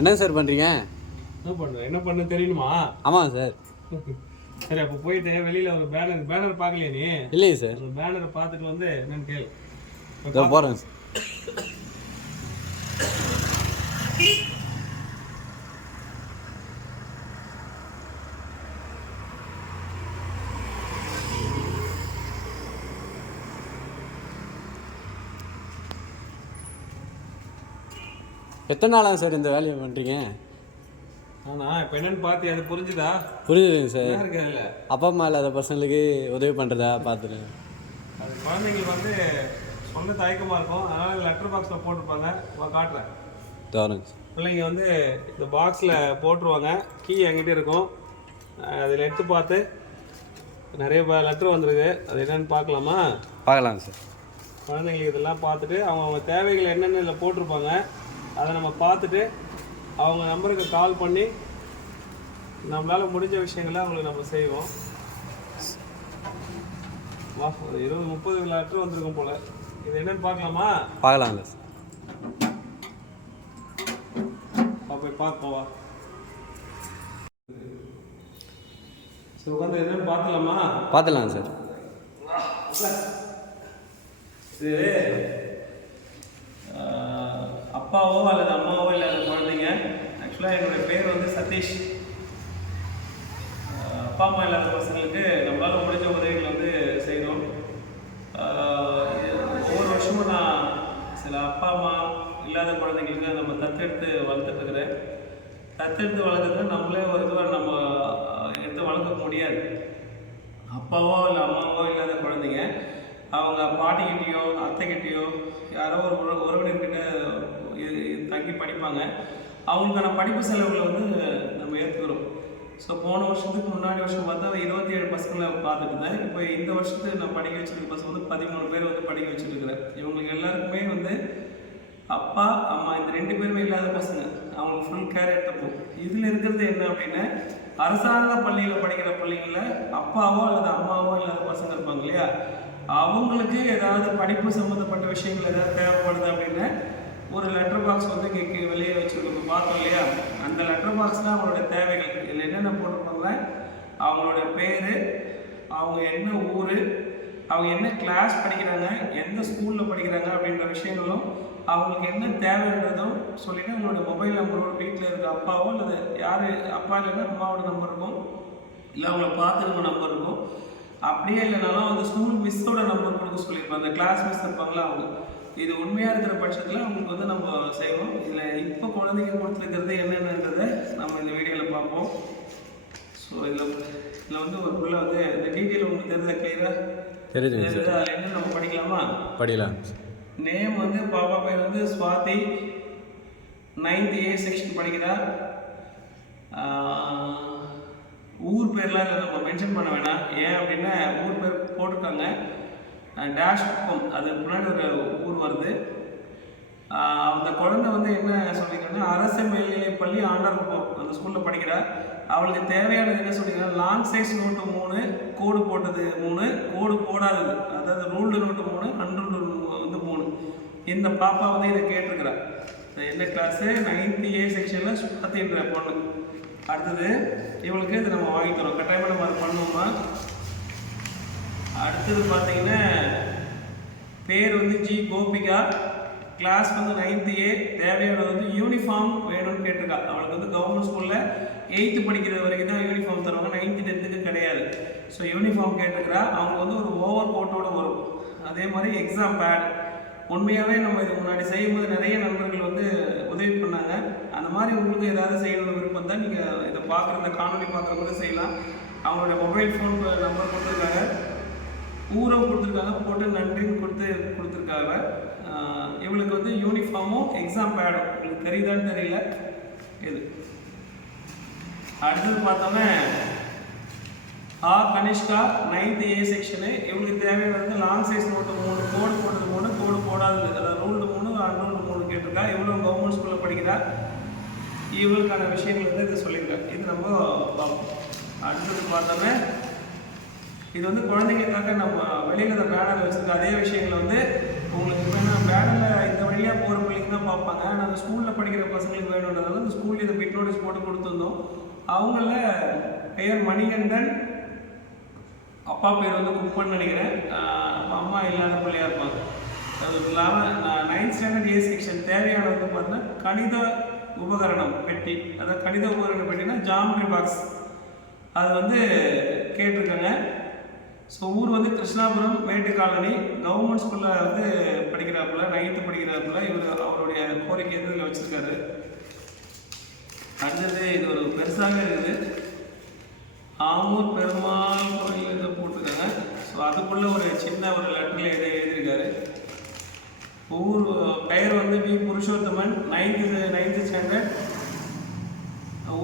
என்ன சார் பண்ணுறீங்க? என்ன பண்ண தெரியுமா? ஆமாம் சார். சரி, அப்போ போயிட்டு வெளியில் ஒரு பேனர் பார்க்கலையா நீ? இல்லையே சார். அந்த பேனரை பார்த்துட்டு வந்து என்னன்னு கேளு. போகிறேன் சார். எத்தனை நாளாக சார் இந்த வேலையை பண்ணுறீங்க? இப்போ என்னன்னு பார்த்து அது புரிஞ்சுதா? புரியுதுங்க சார். இருக்குதுல்ல, அப்பா அம்மா இல்லாத பசங்களுக்கு உதவி பண்ணுறதா பார்த்துருங்க. அது குழந்தைங்களுக்கு வந்து சொன்ன தயக்கமாக இருக்கும், அதனால் லெட்டர் பாக்ஸில் போட்டிருப்பாங்க. காட்டுறேன் தவறுங்க சார். பிள்ளைங்க வந்து இந்த பாக்ஸில் போட்டுருவாங்க. கீ என்கிட்ட இருக்கும், அதில் எடுத்து பார்த்து நிறைய லெட்டர் வந்துருக்கு. அது என்னென்னு பார்க்கலாமா? பார்க்கலாங்க சார். குழந்தைங்களுக்கு இதெல்லாம் பார்த்துட்டு அவங்க தேவைகள் என்னென்ன இதில் போட்டிருப்பாங்க அதை நம்ம பார்த்துட்டு அவங்க நம்பருக்கு கால் பண்ணி நம்மளால் முடிஞ்ச விஷயங்களை அவங்களுக்கு நம்ம செய்வோம். வா, ஒரு 20-30 லெட்டர் வந்திருக்கும் போல். இது என்னென்னு பார்க்கலாமா? பார்க்கலாங்க சார். போய் பார்ப்போவா. ஸோ உட்காந்து என்னென்னு பார்த்துலாமா? பார்த்துலாங்க சார். இது அப்பாவோ அல்லது அம்மாவோ இல்லாத குழந்தைங்க. ஆக்சுவலாக என்னுடைய பேர் வந்து சதீஷ். அப்பா அம்மா இல்லாத பசங்களுக்கு நம்மளால் முடிஞ்ச உதவிகள் வந்து செய்கிறோம். ஒவ்வொரு வருஷமும் நான் சில அப்பா அம்மா இல்லாத குழந்தைங்களுக்கு நம்ம தத்தெடுத்து வளர்த்துட்ருக்குறேன். தத்தெடுத்து வளர்க்குறது நம்மளே ஒரு இதுவாக நம்ம எடுத்து வளர்க்க முடியாது. அப்பாவோ இல்லை அம்மாவோ இல்லாத குழந்தைங்க அவங்க பாட்டிக்கிட்டேயோ அத்தைக்கிட்டேயோ யாரோ ஒரு உறவினர்கிட்ட தங்கி படிப்பாங்க. அவங்களுக்கான படிப்பு செலவுகளை வந்து நம்ம ஏற்றுக்கிறோம். ஸோ போன வருஷத்துக்கு முன்னாடி வருஷம் பார்த்தா 27 பசங்களை பார்த்துட்டு இருந்தேன். இப்போ இந்த வருஷத்துக்கு நான் படிக்க வச்சுருக்க பசங்க வந்து 13 பேர் வந்து படிக்க வச்சுருக்கிறேன். இவங்களுக்கு எல்லாருக்குமே வந்து அப்பா அம்மா இந்த 2 பேருமே இல்லாத பசங்க. அவங்களுக்கு ஃபுல் கேர் எடுத்துப்போம். இதில் இருக்கிறது என்ன அப்படின்னா, அரசாங்க பள்ளியில் படிக்கிற பள்ளிகளில் அப்பாவோ அல்லது அம்மாவோ இல்லாத பசங்க இருப்பாங்க இல்லையா, அவங்களுக்கு ஏதாவது படிப்பு சம்மந்தப்பட்ட விஷயங்கள் ஏதாவது தேவைப்படுது அப்படின்னா ஒரு லெட்டர் பாக்ஸ் வந்து இங்கே வெளியே வச்சுருக்கோம் பார்த்தோம் இல்லையா. அந்த லெட்டர் பாக்ஸில் அவங்களோட தேவைகள் இதில் என்னென்ன போட்டிருப்பாங்க, அவங்களோட பேர், அவங்க என்ன ஊர், அவங்க என்ன கிளாஸ் படிக்கிறாங்க, எந்த ஸ்கூலில் படிக்கிறாங்க அப்படின்ற விஷயங்களும் அவங்களுக்கு என்ன தேவைன்றதும் சொல்லிவிட்டு அவங்களோட மொபைல் நம்பரோட வீட்டில் இருக்க அப்பாவோ அல்லது யார் அப்பா இல்லைன்னா அம்மாவோட நம்பர் இருக்கும், இல்லை அவங்கள பார்த்துருக்க நம்பர் இருக்கும். அப்படியே இல்லைனாலும் அந்த ஸ்கூல் மிஸ்ஸோட நம்பர் கொடுக்க சொல்லியிருப்பாங்க. அந்த கிளாஸ் மிஸ் இருப்பாங்களா அவங்க. இது உண்மையாக இருக்கிற பட்சத்தில் அவங்களுக்கு வந்து நம்ம செய்வோம். இதில் இப்போ குழந்தைங்க கொடுத்துருக்கிறது என்னென்னன்றதை நம்ம இந்த வீடியோவில் பார்ப்போம். ஸோ இதில் வந்து ஒரு பிள்ளை வந்து இந்த டீட்டெயில் உங்களுக்கு தெரிஞ்ச கிளியராக தெரியுது. அதில் என்ன நம்ம படிக்கலாமா? படிக்கலாம். நேம் வந்து பாப்பா பேர் வந்து ஸ்வாதி, 9th A செக்ஷன் படிக்கிறா. ஊர் பேர்லாம் இதில் நம்ம மென்ஷன் பண்ண வேணாம். ஏன் அப்படின்னா ஊர் பேர் போட்டிருக்காங்க, டேஷ் குப்பம், அது முன்னாடி ஒரு ஊர் வருது. அந்த குழந்தை வந்து என்ன சொல்லியிருக்காங்கன்னா அரசு மேல்நிலைப் பள்ளி ஆண்டார்குப்பம் அந்த ஸ்கூலில் படிக்கிறா. அவளுக்கு தேவையானது என்ன சொல்லியிருக்காங்க, லாங் சைஸ் நோட்டு 3, கோடு போட்டது 3, கோடு போடாதது அதாவது ரூல்டு நோட்டு 3, அன்ரூல்டு வந்து 3. இந்த பாப்பா வந்து இதை கேட்டிருக்கிறா. என்ன கிளாஸு? 9th A செக்ஷனில் சுத்தின்ற பொண்ணு. அடுத்தது இவளுக்கு இது நம்ம வாங்கி தரோம். கட்டாயமாக நம்ம அதை பண்ணுவோமா? அடுத்தது பார்த்தீங்கன்னா பேர் வந்து ஜி கோபிகா, கிளாஸ் வந்து 9th A. தேவையானது வந்து யூனிஃபார்ம் வேணும்னு கேட்டிருக்கா. அவளுக்கு வந்து கவர்மெண்ட் ஸ்கூலில் 8th படிக்கிறது வரைக்கும் தான் யூனிஃபார்ம் தருவாங்க, 9th 10th கிடையாது. ஸோ யூனிஃபார்ம் கேட்டிருக்கிறா. அவங்க வந்து ஒரு ஓவர் கோட்டோடு வரும். அதே மாதிரி எக்ஸாம் பேட். உண்மையாகவே நம்ம இது முன்னாடி செய்யும்போது நிறைய நண்பர்கள் வந்து உதவி பண்ணாங்க. அந்த மாதிரி உங்களுக்கு ஏதாவது செய்யணும்னு விருப்பம் தான் நீங்கள் இதை பார்க்குற இந்த காணொலி பார்க்குறவங்க செய்யலாம். அவங்களோட மொபைல் ஃபோன் நம்பர் கொடுத்துருக்காங்க, ஊரும் கொடுத்துருக்காங்க, போட்டு நன்றின்னு கொடுத்துருக்காங்க. இவங்களுக்கு வந்து யூனிஃபார்மும் எக்ஸாம் பேடும். உங்களுக்கு தெரியுதான்னு தெரியல. இது அடுத்தது பார்த்தோன்னே கனிஷ்கா, 9th A செக்ஷனு. இவங்களுக்கு தேவையானது லாங் சைஸ் நோட்டு 3, கோடு போட்டது 3, கோடு போடாதது அதாவது ரூல்டு 3, அன்ரூல்டு 3 கேட்டிருக்கா. இவ்வளோ கவர்மெண்ட் ஸ்கூலில் படிக்கிறா. இவங்களுக்கான விஷயங்கள் வந்து இது சொல்லியிருக்கேன். இது நம்ம பார்ப்போம். அடுத்தது பார்த்தோன்னே இது வந்து குழந்தைங்களுக்காக நம்ம வெளியில் இந்த பேனரில் வச்சுருக்க அதே விஷயங்களை வந்து உங்களுக்கு வேணும். பேனரில் இந்த வழியாக போகிற பிள்ளைங்க தான் பார்ப்பாங்க. ஆனால் அந்த ஸ்கூலில் படிக்கிற பசங்களுக்கு வேணுன்றதால வந்து ஸ்கூலில் இதை பிட் நோட்டீஸ் போட்டு கொடுத்துருந்தோம். அவங்கள பெயர் மணிகண்டன், அப்பா பேர் வந்து குப்பன்னு நினைக்கிறேன், அம்மா இல்லாத பிள்ளையாக இருப்பாங்க. அது இல்லாமல் 9th ஸ்டாண்டர்ட் A செக்ஷன் தேவையானது வந்து பார்த்தீங்கன்னா கணித உபகரணம் பெட்டி. அதாவது கணித உபகரண பெட்டினா ஜாமெட்ரி பாக்ஸ், அது வந்து கேட்டிருக்காங்க. ஸோ ஊர் வந்து கிருஷ்ணாபுரம் மேட்டு காலனி, கவர்மெண்ட் ஸ்கூலில் வந்து படிக்கிறாப்புல, 9th படிக்கிறாப்புல. இவர் அவருடைய கோரிக்கை வந்து இதில் வச்சுருக்காரு. அடுத்தது இது ஒரு பெருசாக இருக்குது, ஆமூர் பெருமாள் கோயில் இதை போட்டிருக்காங்க. ஸோ அதுக்குள்ளே ஒரு சின்ன ஒரு லெட்டரில் இதை எழுதியிருக்காரு. ஊர் பெயர் வந்து வி புருஷோத்தமன், 9th ஸ்டாண்டர்ட்.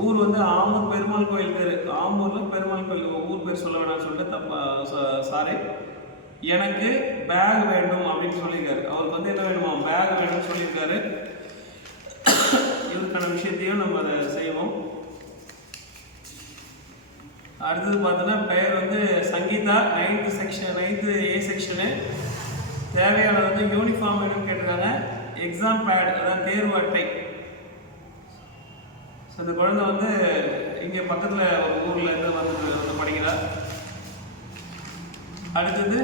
ஊர் வந்து ஆமூர் பெருமாள் கோயில் தெரு, ஆமூரில் பெருமாள் கோயில். ஊர் பேர் சொல்ல வேணாம்னு சொல்லிட்டு சாரி. எனக்கு பேக் வேண்டும் அப்படின்னு சொல்லியிருக்காரு. அவருக்கு வந்து என்ன வேணுமா, பேக் வேணும்னு சொல்லியிருக்காரு. இதுக்கான விஷயத்தையும் நம்ம அதை செய்வோம். அடுத்தது பார்த்தோன்னா பெயர் வந்து சங்கீதா, 9th A செக்ஷனு. தேவையானது வந்து யூனிஃபார்ம் வேணும்னு கேட்டிருக்காங்க. எக்ஸாம் பேட், அதாவது தேர்வு அட்டை. ஸோ இந்த குழந்தை வந்து இங்கே பக்கத்தில் ஒரு ஊரில் இருந்து வந்து படிக்கிறார். அடுத்தது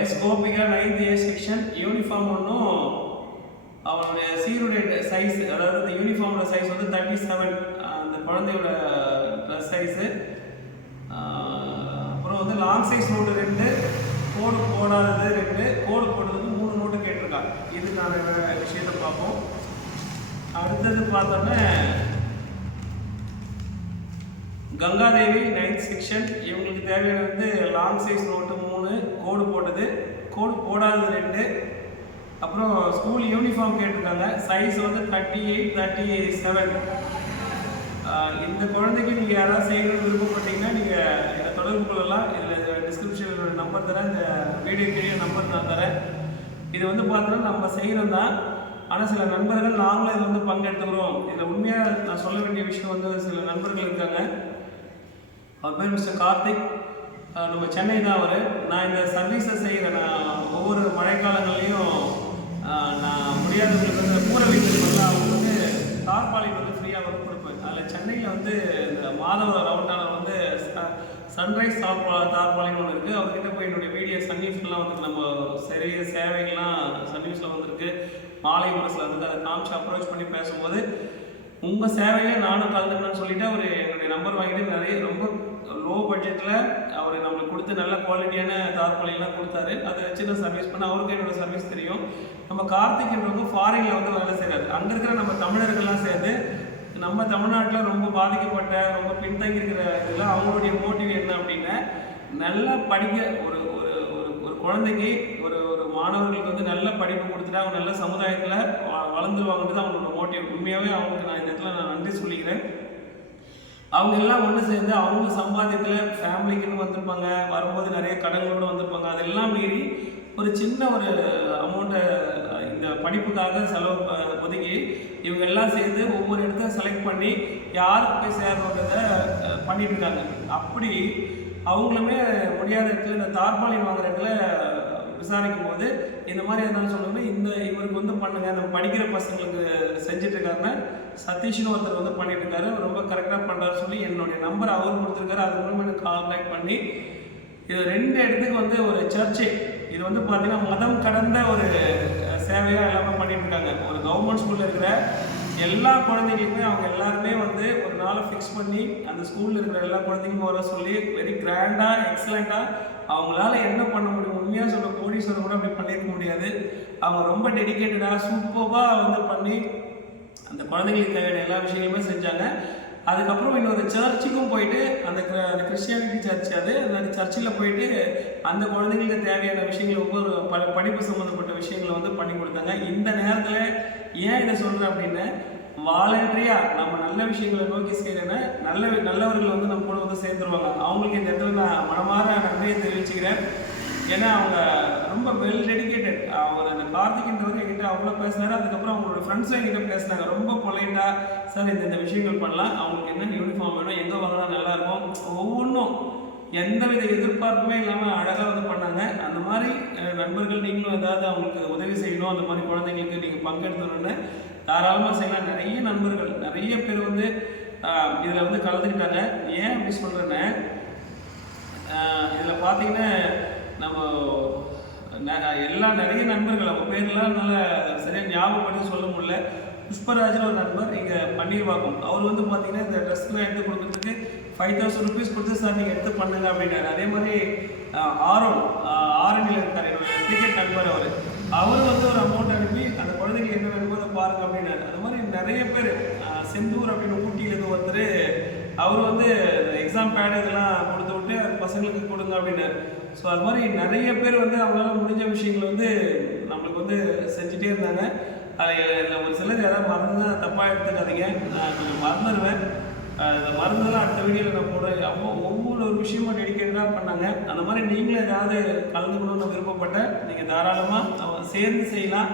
S Gopika, 9th A section. Uniform ஒன்றும் அவனுடைய சீருடைய சைஸ், அதாவது இந்த யூனிஃபார்மோட சைஸ் வந்து 37, அந்த குழந்தையோட ட்ரெஸ் சைஸு. அப்புறம் வந்து லாங் சைஸ் நோட்டு 2, கோடு போடாதது 2, கோடு போடுறதுக்கு 3 நோட்டு கேட்டிருக்காங்க. இதுக்கான விஷயத்தை பார்ப்போம். அடுத்தது பார்த்தோன்னா கங்காதேவி, 9th செக்ஷன். இவங்களுக்கு தேவையான வந்து லாங் சைஸ் நோட்டு 3, கோடு போட்டது, கோடு போடாதது 2. அப்புறம் ஸ்கூல் யூனிஃபார்ம் கேட்டிருக்காங்க. சைஸ் வந்து 38, 37. இந்த குழந்தைக்கு நீங்கள் யாராவது செய்யணும்னு விருப்பப்பட்டீங்கன்னா நீங்கள் என்னை தொடர்பு கொள்ளலாம். இதில் டிஸ்கிரிப்ஷனில் நம்பர் தரேன், இந்த வீடியோ கீழே நம்பர் நான் தரேன். இது வந்து பார்த்தோன்னா நம்ம செய்கிறோம் தான், ஆனால் சில நண்பர்கள் நாங்களும் இதில் வந்து பங்கெடுத்துக்கிறோம். இதில் உண்மையாக நான் சொல்ல வேண்டிய விஷயம் வந்து சில நண்பர்கள் இருக்காங்க. அவர் பேர் மிஸ்டர் கார்த்திக், நம்ம சென்னை தான் அவர். நான் இந்த சர்வீஸை செய்கிறேன். நான் ஒவ்வொரு மழைக்காலங்கள்லையும் நான் முடியாதவங்களுக்கு வந்து கூரை வைக்கிறதுல அவங்க வந்து தார்பாலின் வந்து ஃப்ரீயாக ஒர்க் கொடுப்பேன். அதில் சென்னையில் வந்து இந்த மாதவ ரவுண்டான வந்து சன்ரைஸ் தார்பாலின்னு ஒன்று இருக்குது. அவர்கிட்ட போய் என்னுடைய வீடியோ சன் நியூஸ்லாம் வந்து நம்ம சரிய சேவைகள்லாம் சன் நியூஸில் வந்துருக்கு. மாலை முரசில் வந்து அதை காமிச்சு அப்ரோச் பண்ணி பேசும்போது உங்கள் சேவையிலே நானும் கலந்துக்கணும்னு சொல்லிவிட்டு அவர் என்னுடைய நம்பர் வாங்கிட்டு நிறைய ரொம்ப லோ பட்ஜெட்டில் அவர் நம்மளுக்கு கொடுத்து நல்ல குவாலிட்டியான தார்பாலின்லாம் கொடுத்தாரு. அதை வச்சு நான் சர்வீஸ் பண்ண அவருக்கு என்னோடய சர்வீஸ் தெரியும். நம்ம கார்த்திக்ன்றவங்க ஃபாரினில் வந்து வேலை செய்கிறாரு. அங்கே இருக்கிற நம்ம தமிழர்கள்லாம் சேர்ந்து நம்ம தமிழ்நாட்டில் ரொம்ப பாதிக்கப்பட்ட, ரொம்ப பின்தங்கி இருக்கிற இதில் அவங்களுடைய மோட்டிவ் என்ன அப்படின்னா, நல்லா படிக்க ஒரு ஒரு ஒரு குழந்தைக்கு ஒரு ஒரு மாணவர்களுக்கு வந்து நல்ல படிப்பு கொடுத்துட்டு அவங்க நல்ல சமுதாயத்தில் வளர்ந்துருவாங்கன்றது அவங்களோட மோட்டிவ். உண்மையாகவே அவங்களுக்கு நான் இந்த இடத்துல நான் நன்றி சொல்லிக்கிறேன். அவங்க எல்லாம் ஒன்று சேர்ந்து அவங்க சம்பாத்தியத்தில் ஃபேமிலிக்குன்னு வந்திருப்பாங்க, வரும்போது நிறைய கடன்களோடு வந்திருப்பாங்க. அதெல்லாம் மீறி ஒரு சின்ன ஒரு அமௌண்ட்டை இந்த படிப்புக்காக செலவு ஒதுக்கி இவங்க எல்லாம் சேர்ந்து ஒவ்வொரு இடத்த செலக்ட் பண்ணி யாருக்கு போய் சேரணுன்றதை பண்ணிட்டு இருக்காங்க. அப்படி அவங்களுமே முடியாத இடத்துல இந்த தார்பாலின் வாங்குற இடத்துல விசாரிக்கும் போது இந்த மாதிரி என்ன சொல்லணும்னா, இந்த இவருக்கு வந்து பண்ணுங்க, அந்த படிக்கிற பசங்களுக்கு செஞ்சுட்டு இருக்காருன்னா சதீஷ்னு ஒருத்தர் வந்து பண்ணிட்டு இருக்காரு, ரொம்ப கரெக்டாக பண்ணுறாரு சொல்லி என்னுடைய நம்பர் அவர் கொடுத்துருக்காரு. அது மூலமாக எனக்கு கான்டாக்ட் பண்ணி இது 2 இடத்துக்கு வந்து ஒரு சர்ச்சை, இது வந்து பார்த்தீங்கன்னா மதம் கடந்த ஒரு சேவையாக எல்லாமே பண்ணிட்டு இருக்காங்க. ஒரு கவர்மெண்ட் ஸ்கூலில் இருக்கிற எல்லா குழந்தைங்களுக்குமே அவங்க எல்லாருமே வந்து ஒரு நாளை ஃபிக்ஸ் பண்ணி அந்த ஸ்கூலில் இருக்கிற எல்லா குழந்தைங்களும் வர சொல்லி வெரி கிராண்டாக எக்ஸலண்ட்டாக அவங்களால என்ன பண்ண முடியும். உண்மையாக சொல்ல கோடீஸ்வரர் கூட அப்படி பண்ணியிருக்க முடியாது. அவங்க ரொம்ப டெடிக்கேட்டடாக சூப்பராக வந்து பண்ணி அந்த குழந்தைங்களுக்கு தேவையான எல்லா விஷயங்களுமே செஞ்சாங்க. அதுக்கப்புறம் இன்னொரு சர்ச்சுக்கும் போயிட்டு அந்த கிறிஸ்டியானிட்டி சர்ச், அது அந்த சர்ச்சில் போயிட்டு அந்த குழந்தைங்களுக்கு தேவையான விஷயங்கள் ஒவ்வொரு படிப்பு சம்மந்தப்பட்ட விஷயங்களை வந்து பண்ணி கொடுத்தாங்க. இந்த நேரத்தில் ஏன் இதை சொல்கிறேன் அப்படின்னா, வாலண்டரியாக நம்ம நல்ல விஷயங்களை நோக்கி செய்கிறேன்னா நல்லவர்கள் வந்து நம்ம கூட வந்து சேர்ந்துருவாங்க. அவங்களுக்கு இந்த இடத்துல நான் மனமாற நன்றியை தெரிவிச்சுக்கிறேன். ஏன்னா அவங்க ரொம்ப வெல் டெடிக்கேட்டட். அவர் அந்த கார்த்திக்ன்றவர் என்கிட்ட அவ்வளோ பேசினார். அதுக்கப்புறம் அவங்களோட ஃப்ரெண்ட்ஸும் என்கிட்ட பேசினாங்க ரொம்ப பொலைட்டாக, சார் இந்த விஷயங்கள் பண்ணலாம், அவங்களுக்கு என்ன யூனிஃபார்ம் வேணும், எங்கே வாங்கினா நல்லாயிருக்கும், ஒவ்வொன்றும் எந்தவித எதிர்பார்ப்புமே இல்லாமல் அழகாக வந்து பண்ணாங்க. அந்த மாதிரி நண்பர்கள் நீங்களும் ஏதாவது அவங்களுக்கு உதவி செய்யணும், அந்த மாதிரி குழந்தைங்களுக்கு நீங்கள் பங்கெடுத்துணுன்னு தாராளமாக செய்யலாம். நிறைய நண்பர்கள் நிறைய பேர் வந்து இதில் வந்து கலந்துக்கிட்டாங்க. ஏன் அப்படி சொல்கிறேன்னா, இதில் பார்த்தீங்கன்னா நம்ம நிறைய நண்பர்கள் அவங்க பேர்லாம் என்னால் சரியாக ஞாபகப்படுத்தி சொல்ல முடியல. புஷ்பராஜன் ஒரு நண்பர் இங்கே பன்னீர்வாக்கம், அவர் வந்து பார்த்தீங்கன்னா இந்த ட்ரெஸ்லாம் எடுத்து கொடுக்குறதுக்கு 5000 ருபீஸ் கொடுத்து சார் நீங்கள் எடுத்து பண்ணுங்க அப்படின்னாரு. அதே மாதிரி ஆரணியில் இருக்கார் என்னுடைய கிரிக்கெட் நண்பர், அவர் வந்து ஒரு அமௌண்ட் அனுப்பி அந்த குழந்தைங்களுக்கு என்ன வேணுமோ அதை பாருங்க அப்படின்னாரு. அது மாதிரி நிறைய பேர் செந்தூர் அப்படின்னு ஊட்டியிலேருந்து ஒருத்தர், அவர் வந்து எக்ஸாம் பேடு இதெல்லாம் கொடுத்து விட்டு அது பசங்களுக்கு கொடுங்க அப்படின்னாரு. ஸோ அது மாதிரி நிறைய பேர் வந்து அவங்களால முடிஞ்ச விஷயங்கள் வந்து நம்மளுக்கு வந்து செஞ்சுட்டே இருந்தாங்க. அதில் ஒரு சிலர் யாராவது மறந்து தப்பாக எடுத்துக்காதீங்க, நான் கொஞ்சம் மறந்துடுவேன். இந்த மருந்தெல்லாம் அடுத்த வீடியோவில் நான் போடுறேன். அப்போ ஒவ்வொரு விஷயமும் டெடிக்கேட்டாக பண்ணாங்க. அந்த மாதிரி நீங்களும் ஏதாவது கலந்துக்கணும்னு விருப்பப்பட்டேன், நீங்கள் தாராளமாக சேர்ந்து செய்யலாம்.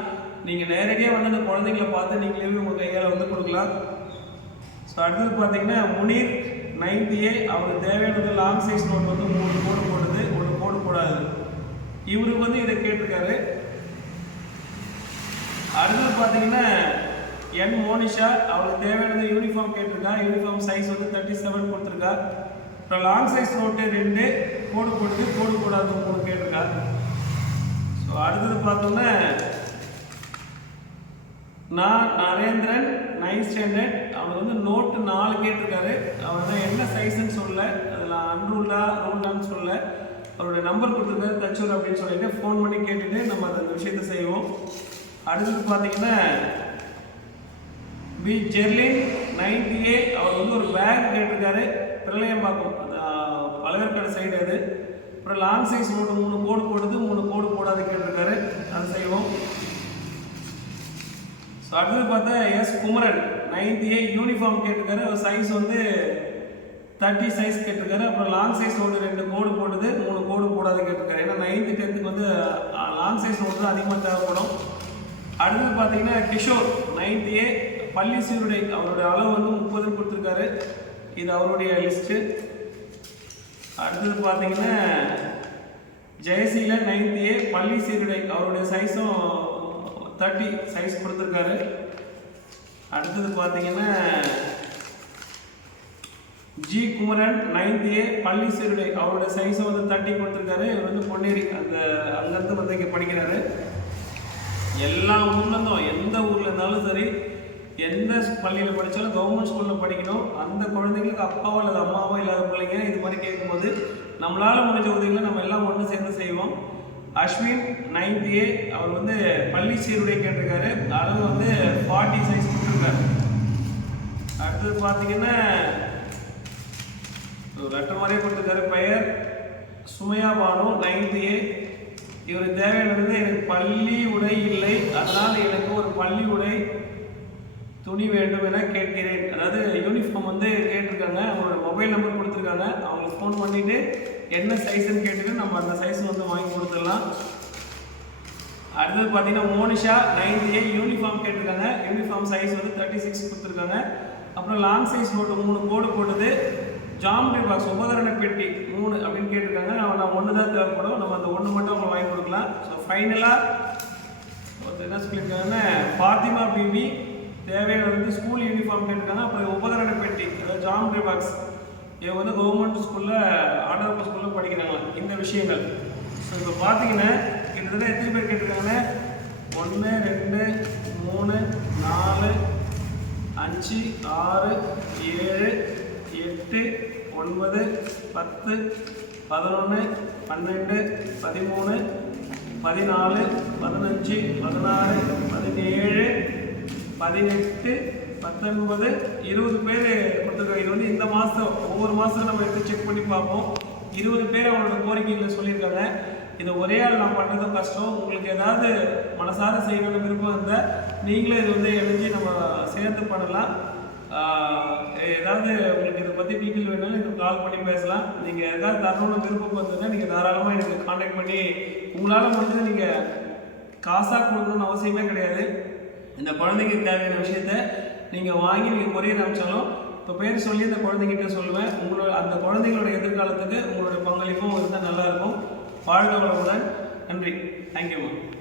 நீங்கள் நேரடியாக வந்து அந்த குழந்தைங்களை பார்த்து நீங்களே உங்கள் கையால் வந்து கொடுக்கலாம். ஸோ அடுத்தது பார்த்தீங்கன்னா முனீர் 9th A, அவருக்கு தேவையானது லாங் சைஸ் நோட் வந்து 3 கோடு போடுது, 1 கோடு போடாது. இவருக்கு வந்து இதை கேட்டிருக்காரு. அடுத்தது பார்த்தீங்கன்னா என் மோனிஷா, அவளுக்கு தேவையானது யூனிஃபார்ம் கேட்டிருக்கா. யூனிஃபார்ம் சைஸ் வந்து 37 கொடுத்துருக்கா. அப்புறம் லாங் சைஸ் நோட்டு 2 கோடு போடுது, கோடு போடாது 3 கேட்டிருக்கா. ஸோ அடுத்தது பார்த்தோம்னா நரேந்திரன் 9th standard, அவனுக்கு வந்து நோட்டு 4 கேட்டிருக்காரு. அவன் தான் என்ன சைஸ்ன்னு சொல்ல, அதில் ரூல்லான்னு சொல்ல, அவருடைய நம்பர் கொடுத்துருக்காரு தச்சூர் அப்படின்னு சொல்லிட்டு ஃபோன் பண்ணி கேட்டுட்டு நம்ம அந்த விஷயத்தை செய்வோம். அடுத்தது பார்த்தீங்கன்னா பி ஜெர்லின் 9th A, அவர் வந்து ஒரு பேக் கேட்டிருக்காரு. பிரளயம்பாக்கம் பழவேற்காடு சைடு அது. அப்புறம் லாங் சைஸ் நோட்டு 3 கோடு போடுது, 3 கோடு போடாது கேட்டிருக்காரு. அது செய்வோம். ஸோ அடுத்தது பார்த்தா S Kumaran 9th A, uniform கேட்டிருக்காரு. அவர் சைஸ் வந்து 30 சைஸ் கேட்டிருக்காரு. அப்புறம் லாங் சைஸ் நோட்டு 2 கோடு போடுது, 3 கோடு போடாது கேட்டிருக்காரு. ஏன்னா 9th 10th வந்து லாங் சைஸ் நோட்டு தான் அதிகமாக தேவைப்படும். அடுத்தது பார்த்தீங்கன்னா கிஷோர் 9th A, பள்ளி சீருடை, அவருடைய அளவு வந்து 30 கொடுத்துருக்காரு. இது அவருடைய லிஸ்ட்டு. அடுத்தது பார்த்தீங்கன்னா ஜெயசீலன் 9th A, பள்ளி சீருடை, அவருடைய சைஸும் 30 சைஸ் கொடுத்துருக்காரு. அடுத்தது பார்த்தீங்கன்னா ஜி குமரன் 9th A, பள்ளி சீருடை, அவருடைய சைஸும் வந்து 30 கொடுத்துருக்காரு. இவர் வந்து பொன்னேரி அங்கேருந்து வந்து இங்கே படிக்கிறாரு. எல்லா ஊர்லேருந்தும் எந்த ஊரில் இருந்தாலும் சரி, எந்த பள்ளியில் படித்தாலும் கவர்மெண்ட் ஸ்கூலில் படிக்கணும். அந்த குழந்தைங்களுக்கு அப்பாவோ அல்லது அம்மாவோ இல்லாத பிள்ளைங்க இது மாதிரி கேட்கும்போது நம்மளால் முடிஞ்ச உதவிகளை நம்ம எல்லாம் ஒன்று சேர்ந்து செய்வோம். அஸ்வின் 9th A, அவர் வந்து பள்ளி சீருடை கேட்டிருக்காரு. அளவு வந்து 40 சைஸ் கொடுத்துருக்காரு. அடுத்தது பார்த்தீங்கன்னா லெட்டர் மாதிரியே கொடுத்துருக்காரு. பெயர் சுமையா பானு 9th A, இவர் தேவையானது எனக்கு பள்ளி உடை இல்லை, அதனால் எனக்கு ஒரு பள்ளி உடை துணி வேண்டும் என கேட்கிறேன். அதாவது யூனிஃபார்ம் வந்து கேட்டிருக்காங்க. அவங்களோட மொபைல் நம்பர் கொடுத்துருக்காங்க. அவங்களுக்கு ஃபோன் பண்ணிவிட்டு என்ன சைஸ்ன்னு கேட்டுட்டு நம்ம அந்த சைஸ் வந்து வாங்கி கொடுத்துடலாம். அடுத்தது பார்த்தீங்கன்னா மோனிஷா 9th A, யூனிஃபார்ம் கேட்டிருக்காங்க. யூனிஃபார்ம் சைஸ் வந்து 36 கொடுத்துருக்காங்க. அப்புறம் லாங் சைஸ் நோட்டு 3 கோடு போட்டது. ஜாமெட்ரி பாக்ஸ் உபகரண பெட்டி 3 அப்படின்னு கேட்டிருக்காங்க. நான் 1 தான் தேவைப்படும், நம்ம அந்த 1 மட்டும் அவங்க வாங்கி கொடுக்கலாம். ஸோ ஃபைனலாக என்ன சொல்லியிருக்காங்கன்னா ஃபாத்திமா பிபி தேவையான வந்து ஸ்கூல் யூனிஃபார்ம் கேட்டிருக்காங்க. அப்புறம் உபகரண பெட்டி, அதாவது ஜாமெட்ரி பாக்ஸ், இவங்க வந்து கவர்மெண்ட் ஸ்கூலில் ஆண்டவரப்ப ஸ்கூலில் படிக்கிறாங்களா இந்த விஷயங்கள். ஸோ இப்போ பார்த்தீங்கன்னா கிட்டத்தட்ட எத்தனை பேர் கேட்டிருக்காங்கன்னா 1 2 3 4 5 6 7 8 9 10 11 12 13 14 15 16 17 18 19 20 பேர் கொடுத்துருக்காங்க. இது வந்து இந்த மாதம் ஒவ்வொரு மாதம் நம்ம எடுத்து செக் பண்ணி பார்ப்போம். 20 பேர் அவங்களோட கோரிக்கைகளை சொல்லியிருக்காங்க. இது ஒரே ஆள் நான் பண்ணுறதும் கஷ்டம். உங்களுக்கு ஏதாவது மனசார செய்யணும்னு விருப்பம் இருந்தால் நீங்களே இது வந்து எழுதி நம்ம சேர்ந்து பண்ணலாம். ஏதாவது உங்களுக்கு இதை பற்றி டீட்டெயில் வேணாலும் எனக்கு கால் பண்ணி பேசலாம். நீங்கள் ஏதாவது தரணும்னு விருப்பம் இருந்ததுன்னா நீங்கள் தாராளமாக எனக்கு கான்டாக்ட் பண்ணி உங்களால் முடிஞ்சது நீங்கள் காசாக கொடுக்கணும்னு அவசியமே கிடையாது. இந்த குழந்தைங்களுக்கு தேவையான விஷயத்த நீங்கள் வாங்கி நீங்கள் கொரியர் அனுப்பிச்சாலும் இப்போ பேர் சொல்லி அந்த குழந்தைகிட்ட சொல்லுவேன். உங்களோட அந்த குழந்தைங்களோட எதிர்காலத்துக்கு உங்களுடைய பங்களிப்பும் இருந்தால் நல்லாயிருக்கும். வாழ்க வளமுடன். நன்றி. தேங்க்யூம்மா.